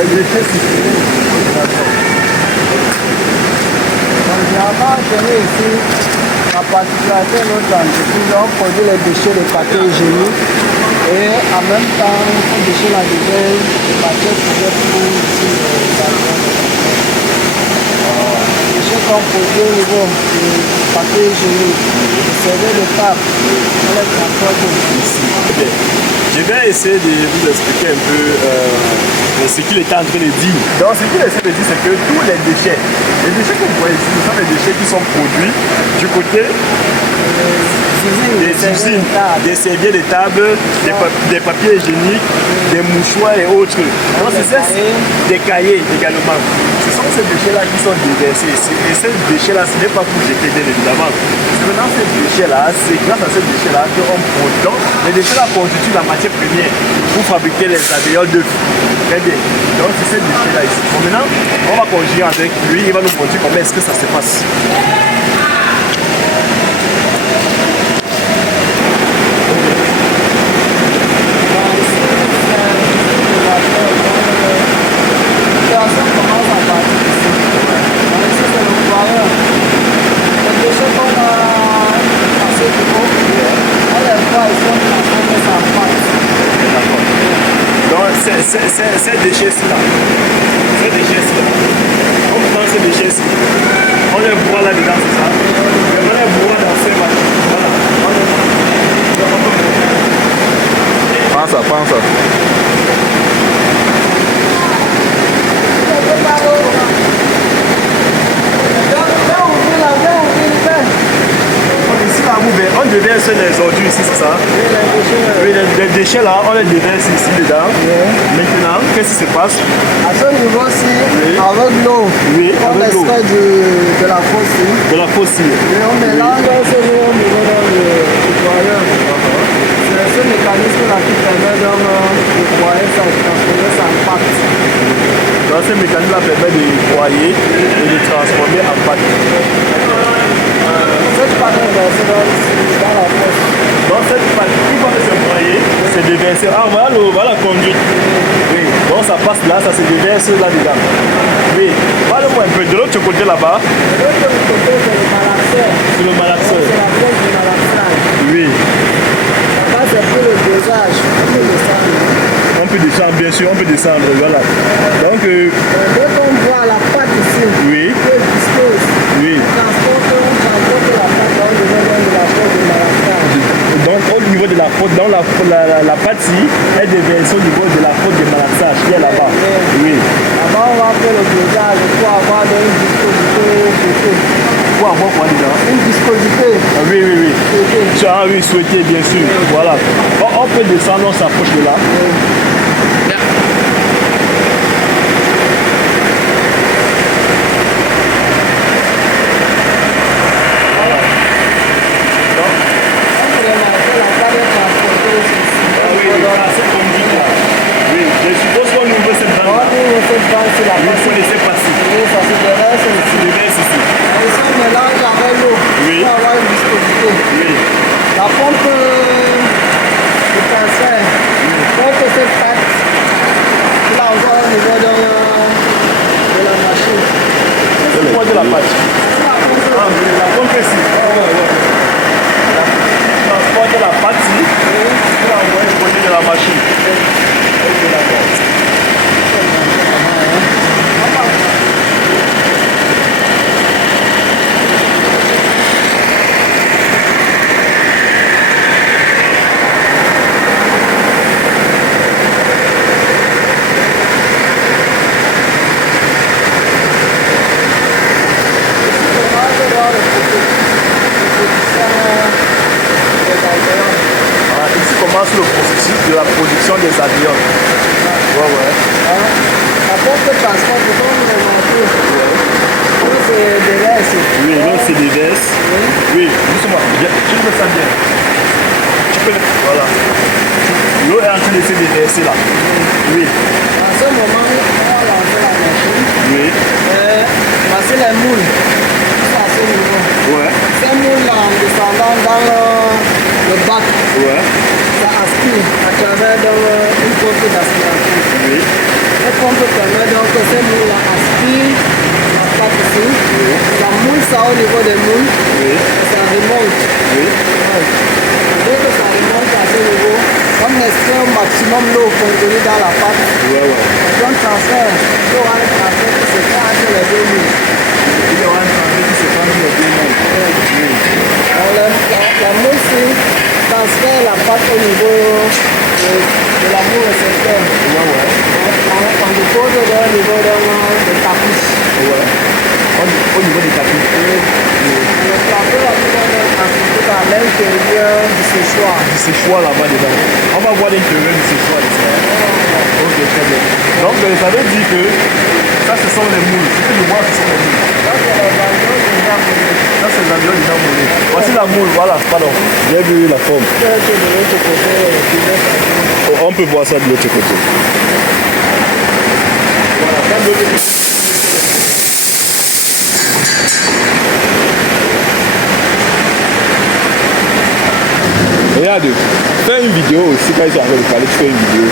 Les déchets circulent. D'accord. Donc, généralement, chez nous ici, la particularité de notre entreprise, on produit les déchets de papier hygiénique et en même temps, on déchire la dégage de papier couvert pour ici les déchets qu'on produit au niveau du papier hygiénique, le service de table, on les transporte ici. Okay. Je vais essayer de vous expliquer un peu ce qu'il était en train de dire. Donc, ce qu'il essaie de dire, c'est que tous les déchets que vous voyez ici, ce sont les déchets qui sont produits du côté des usines, des serviettes de table, des papiers hygiéniques, des mouchoirs et autres. Donc, des cahiers également. Ce sont ces déchets-là qui sont déversés ici. Et ces déchets-là, ce n'est pas pour jeter, bien évidemment. Maintenant, ces déchets-là, c'est grâce à ces déchets-là qu'on produit. Donc, les déchets-là constituent la matière première pour fabriquer les alvéoles d'œufs. Très bien. Donc, c'est ces déchets-là ici. Bon, maintenant, on va conduire avec lui. Il va nous montrer comment est-ce que ça se passe. Ces déchets-ci là, on prend ces déchets-ci, on les boit là-dedans, c'est ça? Et on les boit dans ces machines. Voilà. Prends ça, prends ça. Ici là, on déverse les ordures ici, c'est ça? Oui, les déchets là, on les déverse ici dedans. Maintenant, qu'est-ce qui se passe? À ce niveau-ci, avec l'eau, on extrait de la fosse. De la fosse. Et on mélange ce niveau au niveau dans le nettoyeur. C'est ce mécanisme-là qui permet de nettoyer ça, de transformer ça en pâte. Donc ce mécanisme-là permet de nettoyer et de transformer en pâte. Cette pâte est versée dans la fosse. Donc cette pâte, une fois que c'est broyé, c'est déversé. Ah voilà la conduite. Oui. Donc ça passe là, ça se déverse là-dedans. Oui. Parle-moi un peu de l'autre côté là-bas. De l'autre côté, c'est le malaxeur. C'est le malaxeur. C'est la pièce du malaxage. Oui. Là, c'est pour le dosage. On peut descendre. On peut descendre, bien sûr, on peut descendre. Voilà. Donc, dès qu'on voit la pâte ici, oui. qui est visqueuse, Oui. on transporte la pâte dans le niveau de la pièce du malaxage. Donc au niveau de la faute, dans la pâte-ci est déversée au niveau de la faute de malaxage qui est là-bas. Oui. Là-bas, on va faire le dosage pour avoir une viscosité. Pour avoir quoi dedans? Une viscosité. Ah, oui, oui, oui. Ah oui, souhaité, bien sûr. Voilà. On peut descendre, on s'approche de là. La pompe de transfert, pompe cette pâte, il a encore au niveau de la machine. C'est le poids de la pâte. La pompe ici. Transporte la pâte ici, il a envoyé le côté de la machine. Ici commence le processus de la production des avions. Ouais. La pompe de transport, c'est comme le manteau. C'est des verses. Oui, l'autre c'est des verses. Oui, justement, tu me sens bien. Tu peux. Voilà. L'eau est en train de se déverser là. Oui. À ce moment, on va lancer la machine. Oui. Passer les moules. À ce niveau. Ouais. Ces moules-là, en descendant dans le bac, Ouais. ça aspire à travers une pompe d'aspiration. Oui. On Cette pompe permet donc que ces moules aspirent la pâte ici. La moule, ça au niveau des moules, ça remonte. Dès que ça remonte à ce niveau, on extrait un maximum d'eau contenue dans la pâte. On transfère, il y aura un transfert qui se fait entre les deux moules. La mousse transfère la pâte au niveau de la moule récepteur. On dépose au niveau de tapis. Au niveau des tapis. Le plateau va être transporté à l'intérieur du séchoir. Du séchoir là-bas dedans. On va voir l'intérieur du séchoir ici. Ok, très bien. Donc ça veut dire que ça ce sont les moules. Ce que je vois ce sont les moules. Ça c'est les environs déjà moulés. Voici la moule, voilà, pardon. J'ai vu la forme. On peut voir ça de l'autre côté. Regarde, fais une vidéo aussi quand ils sont en train de parler, tu fais une vidéo.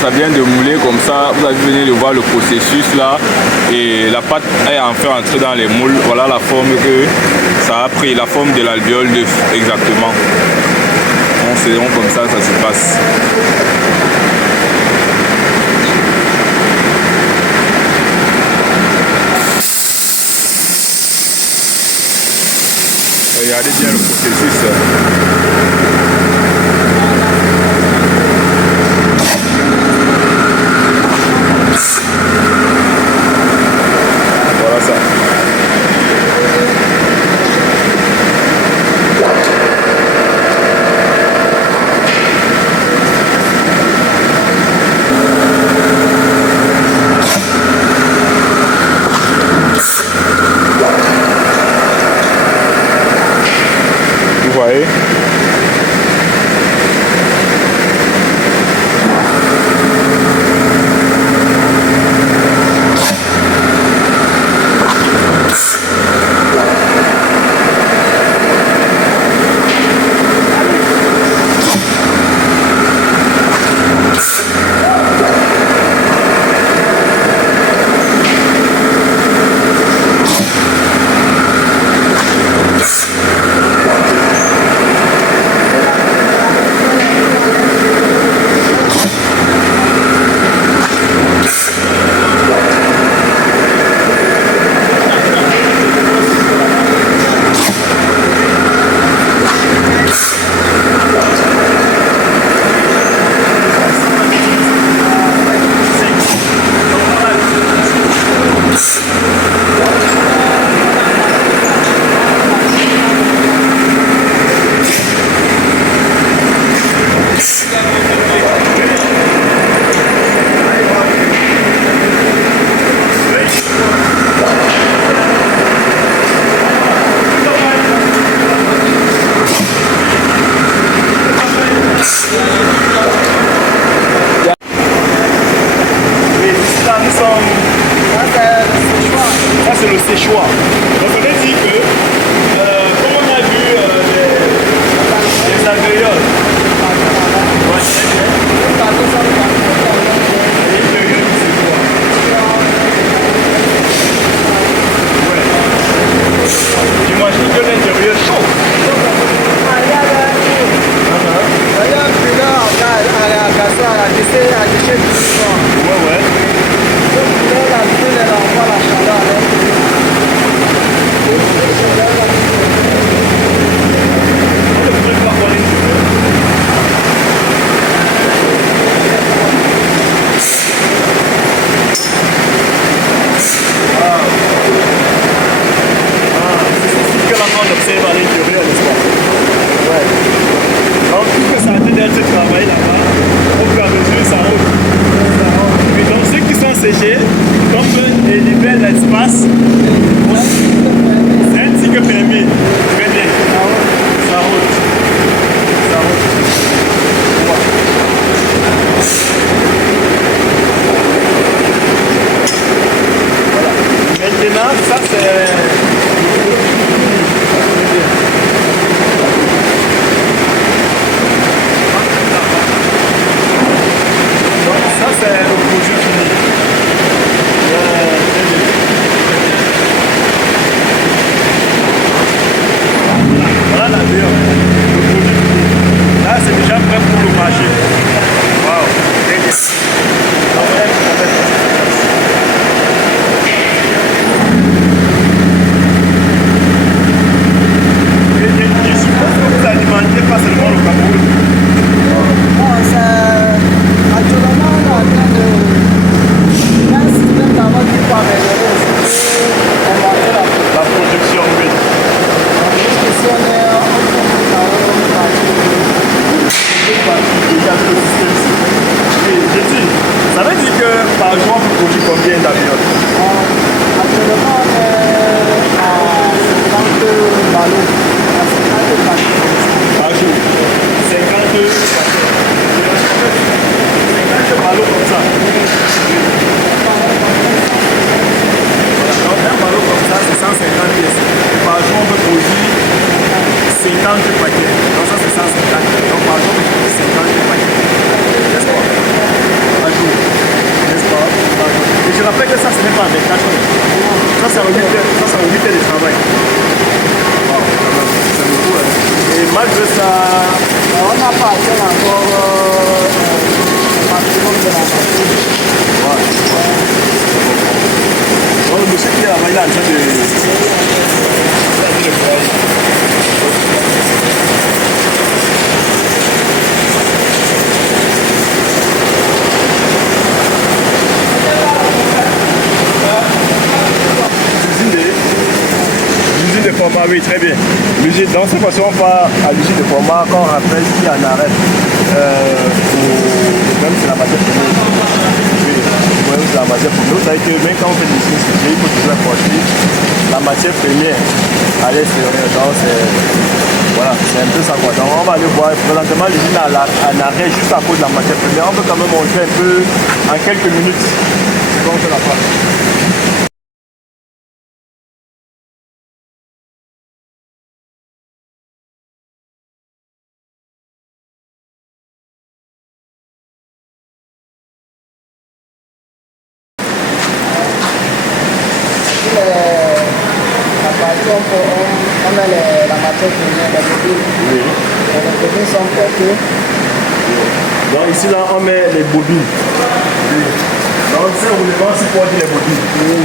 Ça vient de mouler comme ça, vous avez venu de voir le processus là et la pâte est enfin entrée dans les moules. Voilà la forme que ça a pris, la forme de l'alvéole d'œuf exactement. Donc c'est donc comme ça se passe. Regardez bien le processus. Vous voyez? Séchoir. Donc on a dit que, comme on a vu les alvéoles, j'imagine que l'intérieur est chaud. Donc, tout que ça a été d'être travaillé là-bas, au fur et à mesure, ça roule. le produit fini. Voilà la bière, le produit fini. Là, c'est déjà prêt pour le marché. Waouh, très bien. Je suppose que vous alimentez pas seulement le Cameroun. Bon, actuellement, on est en train de. Il y a un système d'abord qui peut améliorer aussi. On va faire La production, oui. si on est en Déjà tout le système ici. Oui, j'ai dit, ça veut dire que par jour, vous produisez combien d'avions? actuellement, on est à 50 ballots. À 50 paquets. Par jour. 50 ballots comme ça. Donc un ballot comme ça, c'est 150 pièces. Et par jour, on peut produire 50 paquets. Donc ça, c'est 150. Donc par jour, on peut produire 50 paquets. N'est-ce pas? Par jour. N'est-ce pas? Par jour. Et je rappelle que ça, ce n'est pas avec 4 heures. Ça, c'est en 8 heures. Ça, c'est en 8 heures de travail. Wow, c'est beaucoup. Hein. Et malgré ça, On n'a pas atteint encore le maximum de la machine. donc, le monsieur qui est là, il est en train de travailler. L'usine de format, oui, très bien. Dans cette façon, on part à l'usine de format quand on rappelle qui en arrête. Même c'est la matière première. Oui, c'est la matière première. Ça veut dire que même quand on fait l'usine, il faut toujours apporter la matière première à l'extérieur. Donc, voilà, c'est un peu ça quoi. Donc, on va aller voir. Présentement, l'usine est en arrêt juste à cause de la matière première. On peut quand même montrer un peu en quelques minutes ce qu'on fait là-bas. La partie, on a la matière première, les bobines. Oui. Les bobines sont portées. Donc ici là on met les bobines. Oui. Donc ces roulements supportent les bobines. Oui.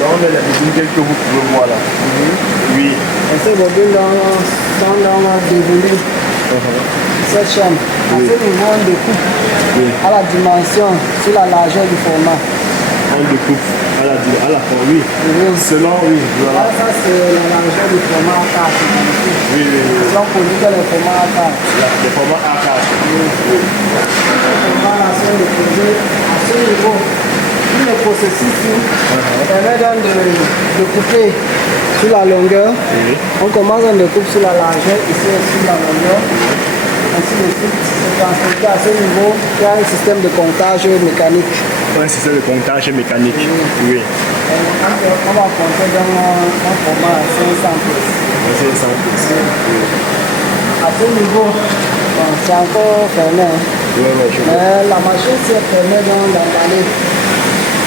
Donc on met les bobines telles que vous pouvez voir là. Oui. Et ces bobines sont dans dévolues. Cette chaîne, à ce niveau on découpe à la dimension, sur la largeur du format. On découpe à la forme, oui. Selon, oui, voilà. Ça c'est la largeur du format A4. Oui. Ils ont produit que le format A4. Le format A4. Les formats sont déposés à ce niveau. Tout le processus permet donc de couper sur la longueur. Oui. On commence en découpe sur la largeur, ici sur la longueur. Ainsi de suite, c'est transporté à ce niveau. Il y a un système de comptage mécanique. Un système de comptage mécanique. Oui. On va compter dans un format à 500 pièces. C'est ça. Oui. À ce niveau, bon, c'est encore fermé. Oui, je vois. Mais la machine s'est fermée d'emballer.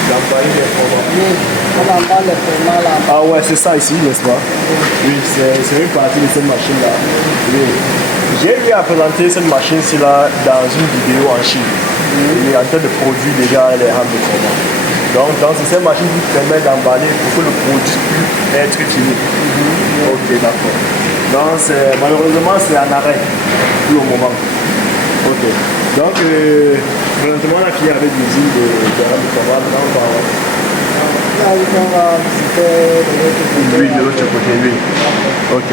D'emballer les formats. Oui, on emballe les formats là. Ah ouais, c'est ça ici, n'est-ce pas? Oui, c'est une partie de cette machine-là. Oui. J'ai eu à présenter cette machine-ci là dans une vidéo en Chine. Il est en train de produire déjà les rames de format. Donc c'est cette machine qui permet d'emballer pour que le produit puisse être fini. Ok, d'accord. Donc malheureusement c'est en arrêt pour le moment. Ok. Donc présentement la fille avec l'usine de rames de format, là on va. Là, on va visiter de l'autre côté. Oui, de l'autre côté, oui. Ok.